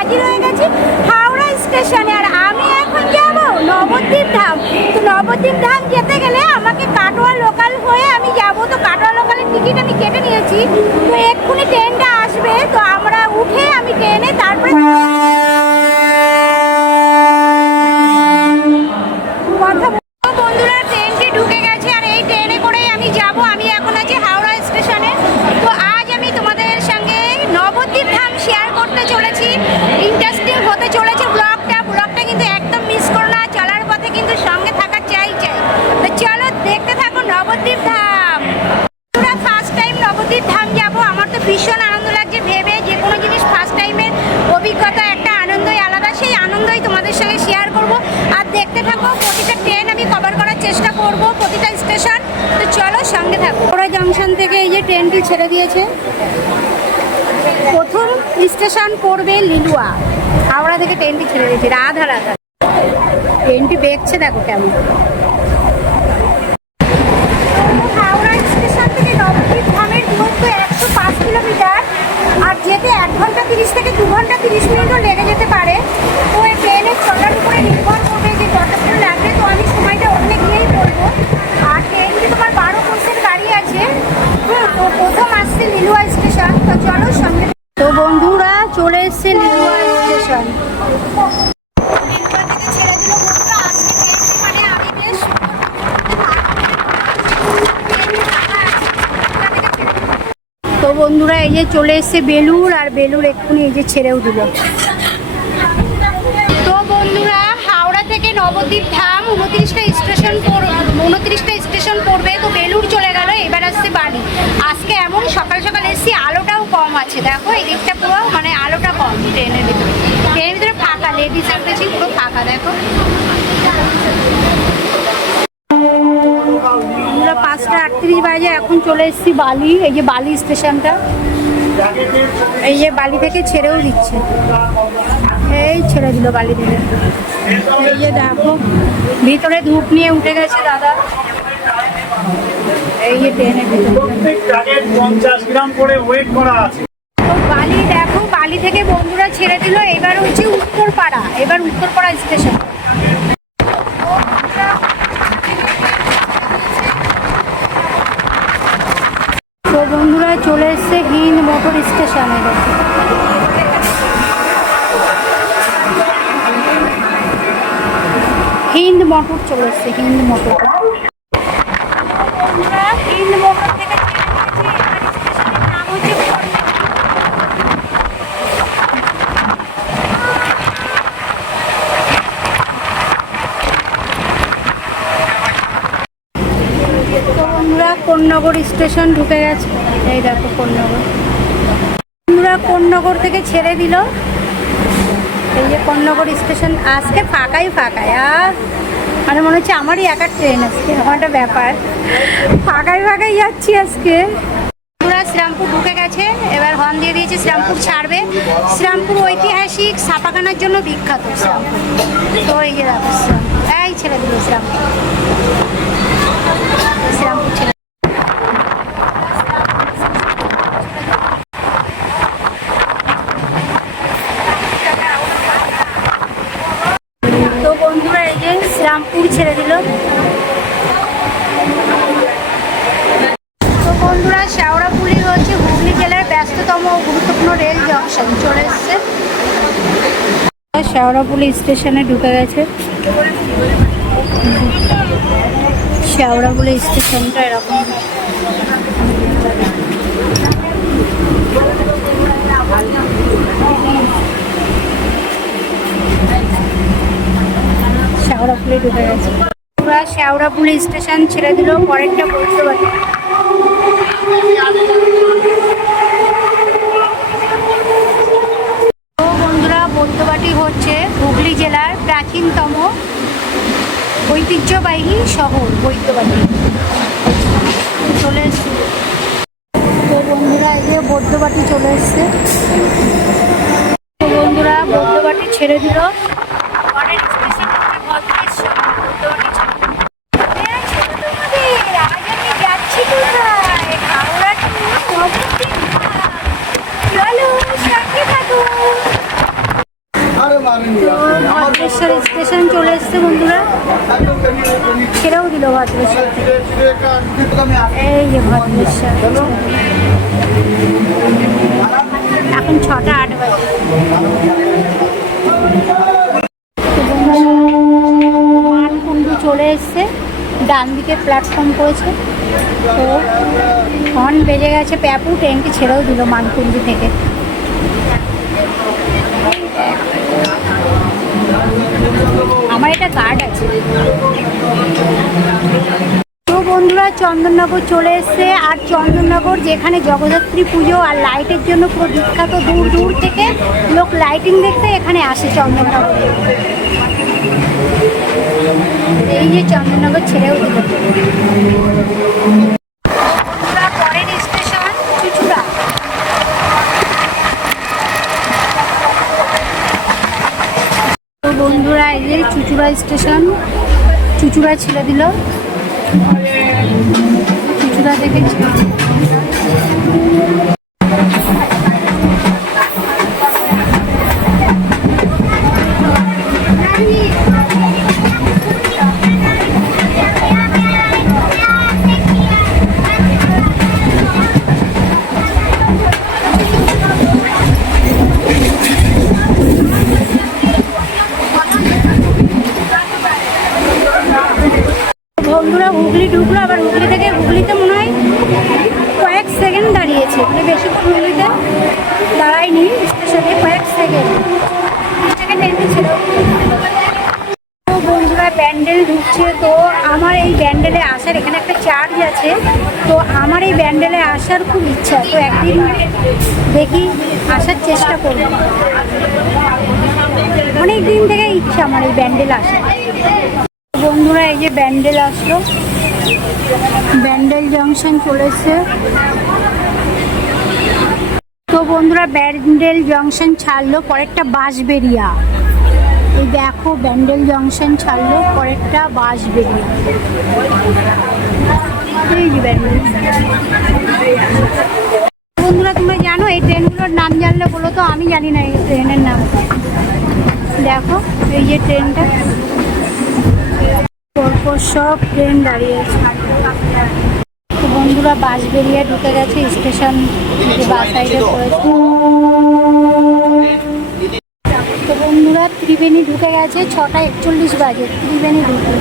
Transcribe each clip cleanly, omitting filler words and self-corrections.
হাজির হয়ে গেছি হাওড়া স্টেশনে। আর আমি এখন যাব নবদ্বীপ ধাম। তো নবদ্বীপ ধাম যেতে গেলে আমাকে কাটোয়া লোকাল হয়ে আমি যাব। তো কাটোয়া লোকালের টিকিট আমি কেটে নিয়েছি। তো এক্ষুনি ট্রেনটা আসবে, তো আমরা উঠে আমি ট্রেনে তারপরে কথা বন্ধুরা ট্রেনটি ঢুকে গেছে আর এই ট্রেনে করেই আমি যাব। আমি এখন আছি হাওড়া স্টেশনে। তো আজ আমি তোমাদের সঙ্গে নবদ্বীপ ধাম শেয়ার করতে চলেছি। ইন্টারেস্টিং হতে চলেছে ব্লগটা কিন্তু একদম মিস করো না। চলার পথে কিন্তু সঙ্গে থাকা চাই। তো চলো দেখতে থাকো নবদ্বীপ ধাম। তোরা ফার্স্ট টাইম নবদ্বীপ ধাম যাব। আমার তো ভীষণ আনন্দ লাগছে ভেবে। যে কোনো জিনিস ফার্স্ট টাইমের অভিজ্ঞতা একটা আনন্দই আলাদা। সেই আনন্দই তোমাদের সঙ্গে শেয়ার করব। আর দেখতে থাকো, প্রতিটা ট্রেন আমি কভার করার চেষ্টা করব, প্রতিটা স্টেশন। তো চলো সঙ্গে থাকো। হাওড়া জংশন থেকে এই যে ট্রেনটি ছেড়ে দিয়েছে। প্রথম স্টেশন পড়বে লিলুয়া। হাওড়া থেকে ট্রেনটি ছেড়ে দিয়েছে রাধা। ট্রেনটি দেখছে দেখো কেমন। হাওড়া স্টেশন থেকে নবদ্বীপ ধামের দূরত্ব 105 কিলোমিটার। আর যেতে 1 ঘন্টা 30 থেকে 2 ঘন্টা 30 মিনিটও লেগে যেতে পারে। তো এই ট্রেনের চলার উপরে নির্ভর করবে যে কতক্ষণ লাগবে। তো আমি সময়টা ওখানে গিয়েই বলবো। আর ট্রেনটি তোমার 12 কোচের গাড়ি আছে। তো প্রথম আসছে লিলুয়া স্টেশন। তো চলো সঙ্গে। তো বন্ধুরা চলে এসছে লিলুয়া স্টেশন। ছেড়ে দিল বন্ধুরা। আজকে ট্রেনটি মানে আমি বেশ তো বন্ধুরা এই যে চলে এসছে বেলুর। আর বেলুর এক্ষুনি এই যে ছেড়েও দিল। তো বন্ধুরা হাওড়া থেকে নবদ্বীপ ধাম 29টা স্টেশন পড়বে। তো বেলুর চলে গেল। এবার আসছে বালি। আজকে এমন সকাল সকাল এসছি, আলোটাও কম আছে। দেখো এই দিকটা পুরো মানে আলোটা কম ট্রেনের ভিতরে ফাঁকা। লেডিস এসেছি পুরো ফাঁকা। দেখো 5:38 বাজে। এখন চলে এসেছি বালি। এই যে বালি স্টেশনটা। এই যে বালি থেকে ছেড়েও দিচ্ছে। এই ছেড়ে দিল বালি থেকে। এই যে দেখো ভিতরে ধূপ নিয়ে উঠে গেছে দাদা। এই যে ট্রেনের ভিতরে 50 গ্রাম করে ওয়েট করা আছে। তো বালি দেখো, বালি থেকে বন্ধুরা ছেড়ে দিল। এবার হচ্ছে উত্তরপাড়া। এবার উত্তরপাড়া স্টেশন। তো বন্ধুরা চলে এসছে হিন্দ মোটর স্টেশনে। হিন্দ মোটর চলে এসছে। হিন্দ মোটর হিন্দ মোটর থেকে নাম হচ্ছে কোন্নগর স্টেশন ঢুকে গেছে। এই দেখো কোন্নগর। বন্ধুরা কোন্নগর থেকে ছেড়ে দিল। এই যে কোন্নগর স্টেশন। আজকে ফাঁকাই। মানে মনে হচ্ছে আমারই একার ট্রেন আজকে। আমার একটা ব্যাপার, ফাঁকাই যাচ্ছি আজকে। পুরা শ্রীরামপুর ঢুকে গেছে। এবার হর্ন দিয়ে দিয়েছে, শ্রীরামপুর ছাড়বে। শ্রীরামপুর ঐতিহাসিক ছাপাখানার জন্য বিখ্যাত শ্রীরামপুর। তো এই যে দেখো এই ছেড়ে দিল শ্রীরামপুর ছেড়ে। তো বন্ধুরা এই যে শ্রীরামপুর ছেড়ে দিল। তো বন্ধুরা শেওড়াফুলি হচ্ছে হুগলি জেলার ব্যস্ততম ও গুরুত্বপূর্ণ রেল জংশন চলে এসছে। শেওড়াফুলি স্টেশনে ঢুকে গেছে। শেওড়াফুলি স্টেশনটা এরকম। শেওড়াফুলি ঢুকে গেছে। পুরা শেওড়াফুলি স্টেশন ছেড়ে দিল। পরেরটা বৈদ্যবাটি। তো বন্ধুরা বৈদ্যবাটি হচ্ছে হুগলি জেলার প্রাচীনতম ঐতিহ্যবাহী শহর বৈদ্যবাটি। চলে এসছে। তো বন্ধুরা এই যে বৈদ্যবাটি চলে এসছে। তো বন্ধুরা বৈদ্যবাটি ছেড়ে দিল। পরের স্টেশন হচ্ছে ভদ্রেশ্বর। যাচ্ছি কোথায়? হাওড়া টু নবদ্বীপ। চলো সঙ্গে থাকুন। ভদ্রেশ্বর স্টেশন চলে এসছে বন্ধুরা, ছেড়েও দিল ভদ্রেশ্বর। এই যে ভদ্রেশ্বর, এখন 6:08 বাজে। মানকুণ্ডু চলে এসছে, ডান দিকে প্ল্যাটফর্ম করেছে। তো হর্ন বেজে গেছে, প্যাপু ট্রেনটি ছেড়েও দিল মানকুণ্ডু থেকে। আমার এটা কার্ড আছে। তো বন্ধুরা চন্দননগর চলে এসছে, আর চন্দননগর যেখানে জগদ্ধাত্রী পুজো আর লাইটের জন্য পুরো বিখ্যাত, দূর দূর থেকে লোক লাইটিং দেখতে এখানে আসে চন্দননগরে। এই যে চন্দননগর ছেড়েও দিল। পরের স্টেশন চুচুড়া। তো বন্ধুরা এই যে চুচুড়া স্টেশন, চুচুড়া ছেড়ে দিল, চুচুড়া থেকে বন্ধুরা হুগলি ঢুকলো, আবার হুগলি থেকে, হুগলিতে মনে হয় কয়েক সেকেন্ড দাঁড়িয়েছে, মানে বেশিক্ষণ হুগলিতে দাঁড়ায়নি স্টেশনে, কয়েক সেকেন্ড ট্রেনটি ছিল। তো বন্ধুরা ব্যান্ডেল ঢুকছে। তো আমার এই ব্যান্ডেলে আসার, এখানে একটা চার্জ আছে, তো আমার এই ব্যান্ডেলে আসার খুব ইচ্ছা। তো একদিন দেখি আসার চেষ্টা করব, অনেক দিন থেকে ইচ্ছা আমার এই ব্যান্ডেল আসার। বন্ধুরা এই যে ব্যান্ডেল আসলো, ব্যান্ডেল জংশন চলে এসছে। তো বন্ধুরা ব্যান্ডেল জংশন ছাড়লো, পরেরটা বাঁশবেড়িয়া। এই দেখো ব্যান্ডেল জংশন ছাড়লো, পরেরটা বাঁশবেড়িয়া। এই যে ব্যান্ডেল। বন্ধুরা তোমরা জানো এই ট্রেনগুলোর নাম জানলে বলো তো, আমি জানি না এই ট্রেনের নাম। দেখো এই যে ট্রেনটা, পরপর সব ট্রেন দাঁড়িয়ে আছে। তো বন্ধুরা বাঁশবেড়িয়া ঢুকে গেছে স্টেশন, বাস সাইডে পড়েছে। তো বন্ধুরা ত্রিবেণী ঢুকে গেছে, 6:41 বাজে ত্রিবেণী ঢুকে।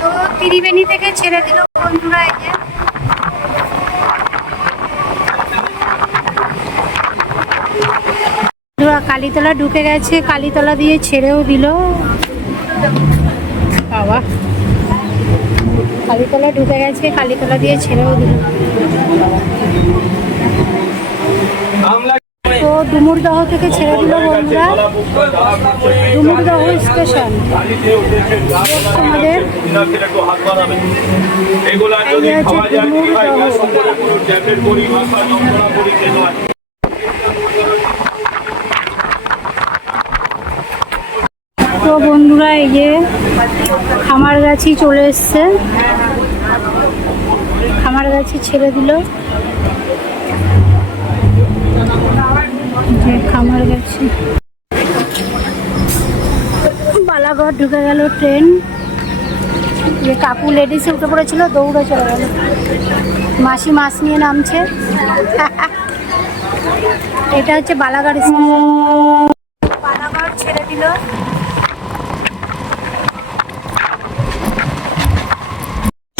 তো ত্রিবেণী থেকে ছেড়ে দিল বন্ধুরা। এই যে কালীতলা ঢুকে গেছে, কালীতলা দিয়ে ছেড়েও দিল। বাবা কালীতলা ঢুকে গেছে, কালীতলা দিয়ে ছেড়েও দিল। তো ডুমুরদহ থেকে ছেড়ে দিল বন্ধুরা, ডুমুরদহ স্টেশন আমাদের। তো বন্ধুরা এই যে খামারগাছি চলে এসছে, খামারগাছি ছেড়ে দিল। যে খামারগাছি, বালাঘর ঢুকে গেল ট্রেন। যে কাকু লেডিসে উঠে পড়েছিল, দৌড়ে চলে গেল। মাসি মাছ নিয়ে নামছে। এটা হচ্ছে বালাঘর স্টেশন, বালাঘর ছেড়ে দিল।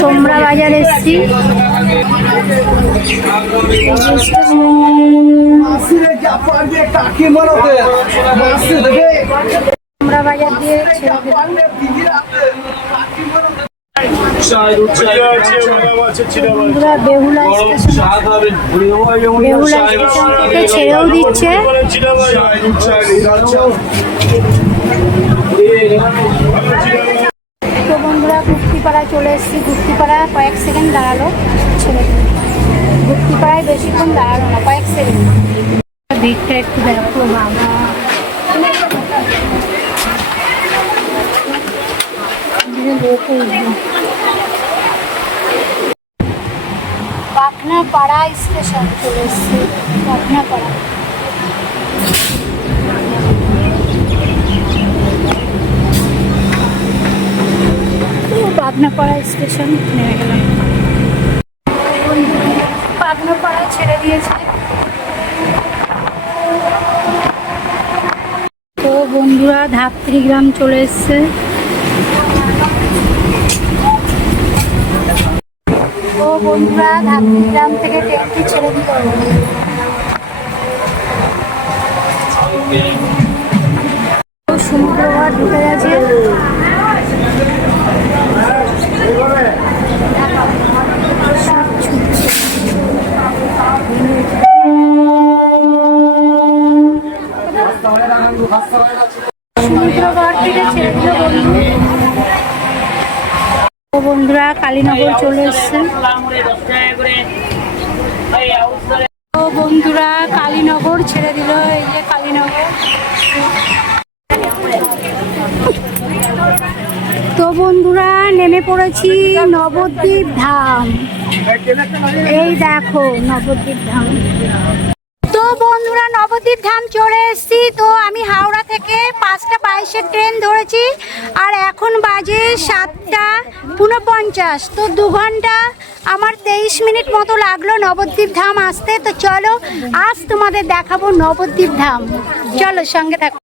সোমরা বাজার এসছি, সোমরা বাজার দিয়ে ছেড়ে দিলাম। বেহুলা স্টেশন, বেহুলা স্টেশন থেকে ছেড়েও দিচ্ছে। তো বন্ধুরা গুপ্তিপাড়া চলে এসেছি, গুপ্তিপাড়া কয়েক সেকেন্ড দাঁড়ালো, ছেড়ে দিল। গুপ্তিপাড়ায় বেশিক্ষণ দাঁড়ালো না, কয়েক সেকেন্ড। ভিড়টা একটু দেখো বাবা, পাখনাপাড়া স্টেশন চলে এসেছি, পাখনাপাড়া। পাবনাপাড়া স্টেশন নেমে গেলাম। পাবনাপাড়ায় ছেড়ে দিয়েছে। তো বন্ধুরা ধাত্রী গ্রাম চলে এসছে। তো বন্ধুরা ধাত্রী গ্রাম থেকে ট্রেনটি ছেড়ে দিল। সমুদ্র ঘাট ঢুকে গেছে। সমুদ্র ঘাট থেকে ছেড়ে দিল বন্ধু। তো বন্ধুরা কালীনগর চলে এসছে। তো বন্ধুরা কালীনগর ছেড়ে দিল। এই যে কালীনগর। তো বন্ধুরা নেমে পড়েছি নবদ্বীপ ধাম। এই দেখো নবদ্বীপ ধাম। তো বন্ধুরা নবদ্বীপ ধাম চলে এসেছি। তো আমি হাওড়া থেকে 5:22 ট্রেন ধরেছি আর এখন বাজে 7:49। তো 2 ঘন্টা আমার 23 মিনিট মতো লাগলো নবদ্বীপ ধাম আসতে। তো চলো আজ তোমাদের দেখাবো নবদ্বীপ ধাম, চলো সঙ্গে থাকো।